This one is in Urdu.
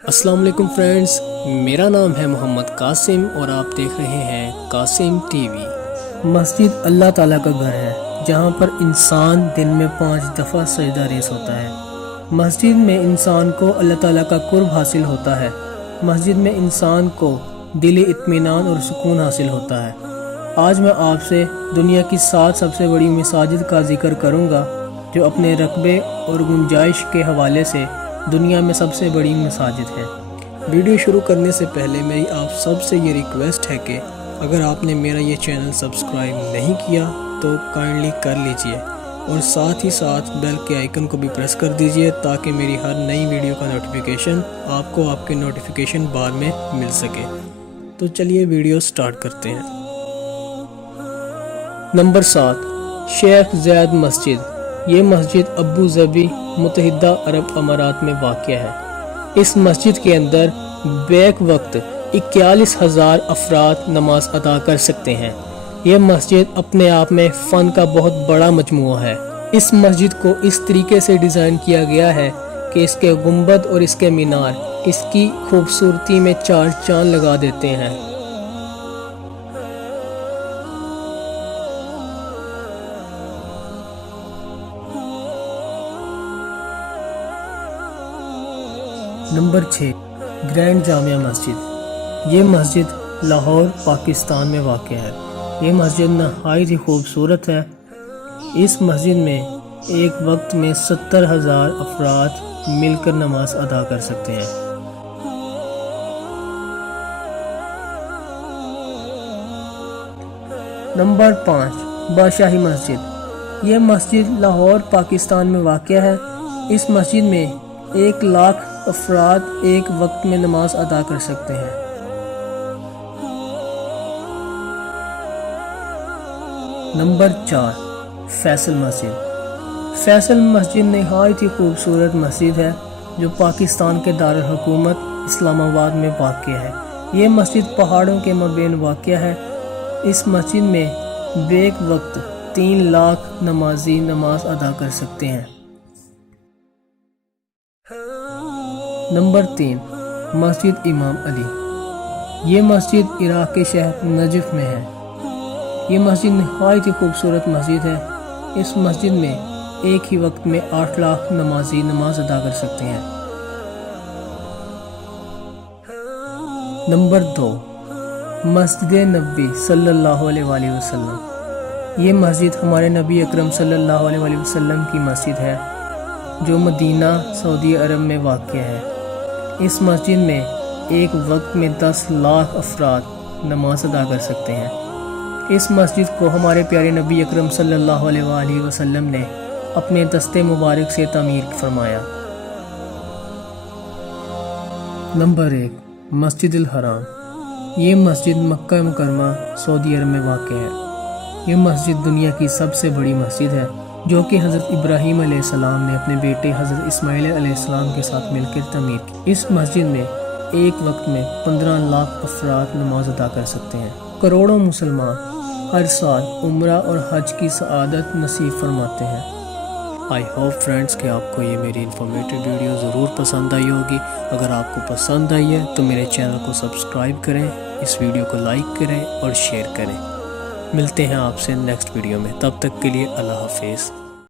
السلام علیکم فرینڈز، میرا نام ہے محمد قاسم اور آپ دیکھ رہے ہیں قاسم ٹی وی۔ مسجد اللہ تعالیٰ کا گھر ہے جہاں پر انسان دن میں 5 دفعہ سجدہ ریز ہوتا ہے۔ مسجد میں انسان کو اللہ تعالیٰ کا قرب حاصل ہوتا ہے۔ مسجد میں انسان کو دلی اطمینان اور سکون حاصل ہوتا ہے۔ آج میں آپ سے دنیا کی 7 سب سے بڑی مساجد کا ذکر کروں گا جو اپنے رقبے اور گنجائش کے حوالے سے دنیا میں سب سے بڑی مساجد ہے۔ ویڈیو شروع کرنے سے پہلے میری آپ سب سے یہ ریکویسٹ ہے کہ اگر آپ نے میرا یہ چینل سبسکرائب نہیں کیا تو کائنڈلی کر لیجئے اور ساتھ ہی ساتھ بیل کے آئیکن کو بھی پریس کر دیجئے تاکہ میری ہر نئی ویڈیو کا نوٹیفیکیشن آپ کو آپ کے نوٹیفیکیشن بار میں مل سکے۔ تو چلیے ویڈیو سٹارٹ کرتے ہیں۔ نمبر 7، شیخ زاید مسجد۔ یہ مسجد ابو ظبی متحدہ عرب امارات میں واقع ہے۔ اس مسجد کے اندر بیک وقت 41,000 افراد نماز ادا کر سکتے ہیں۔ یہ مسجد اپنے آپ میں فن کا بہت بڑا مجموعہ ہے۔ اس مسجد کو اس طریقے سے ڈیزائن کیا گیا ہے کہ اس کے گنبد اور اس کے مینار اس کی خوبصورتی میں 4 چاند لگا دیتے ہیں۔ نمبر 6، گرینڈ جامعہ مسجد۔ یہ مسجد لاہور پاکستان میں واقع ہے۔ یہ مسجد نہایت ہی خوبصورت ہے۔ اس مسجد میں ایک وقت میں 70,000 افراد مل کر نماز ادا کر سکتے ہیں۔ نمبر 5، بادشاہی مسجد۔ یہ مسجد لاہور پاکستان میں واقع ہے۔ اس مسجد میں 1,00,000 افراد ایک وقت میں نماز ادا کر سکتے ہیں۔ نمبر 4، فیصل مسجد۔ فیصل مسجد نہایت ہی خوبصورت مسجد ہے جو پاکستان کے دارالحکومت اسلام آباد میں واقع ہے۔ یہ مسجد پہاڑوں کے مابین واقع ہے۔ اس مسجد میں بیک وقت 3,00,000 نمازی نماز ادا کر سکتے ہیں۔ نمبر 3، مسجد امام علی۔ یہ مسجد عراق کے شہر نجف میں ہے۔ یہ مسجد نہایت ہی خوبصورت مسجد ہے۔ اس مسجد میں ایک ہی وقت میں 8,00,000 نمازی نماز ادا کر سکتے ہیں۔ نمبر 2، مسجد نبوی صلی اللہ علیہ وآلہ وسلم۔ یہ مسجد ہمارے نبی اکرم صلی اللہ علیہ وآلہ وسلم کی مسجد ہے جو مدینہ سعودی عرب میں واقع ہے۔ اس مسجد میں ایک وقت میں 10,00,000 افراد نماز ادا کر سکتے ہیں۔ اس مسجد کو ہمارے پیارے نبی اکرم صلی اللہ علیہ وآلہ وسلم نے اپنے دست مبارک سے تعمیر فرمایا۔ نمبر 1، مسجد الحرام۔ یہ مسجد مکہ مکرمہ سعودی عرب میں واقع ہے۔ یہ مسجد دنیا کی سب سے بڑی مسجد ہے جو کہ حضرت ابراہیم علیہ السلام نے اپنے بیٹے حضرت اسماعیل علیہ السلام کے ساتھ مل کر تعمیر کی۔ اس مسجد میں ایک وقت میں 15,00,000 افراد نماز ادا کر سکتے ہیں۔ کروڑوں مسلمان ہر سال عمرہ اور حج کی سعادت نصیب فرماتے ہیں۔ آئی ہوپ فرینڈز کہ آپ کو یہ میری انفارمیٹو ویڈیو ضرور پسند آئی ہوگی۔ اگر آپ کو پسند آئی ہے تو میرے چینل کو سبسکرائب کریں، اس ویڈیو کو لائک کریں اور شیئر کریں۔ ملتے ہیں آپ سے نیکسٹ ویڈیو میں، تب تک کے لیے اللہ حافظ۔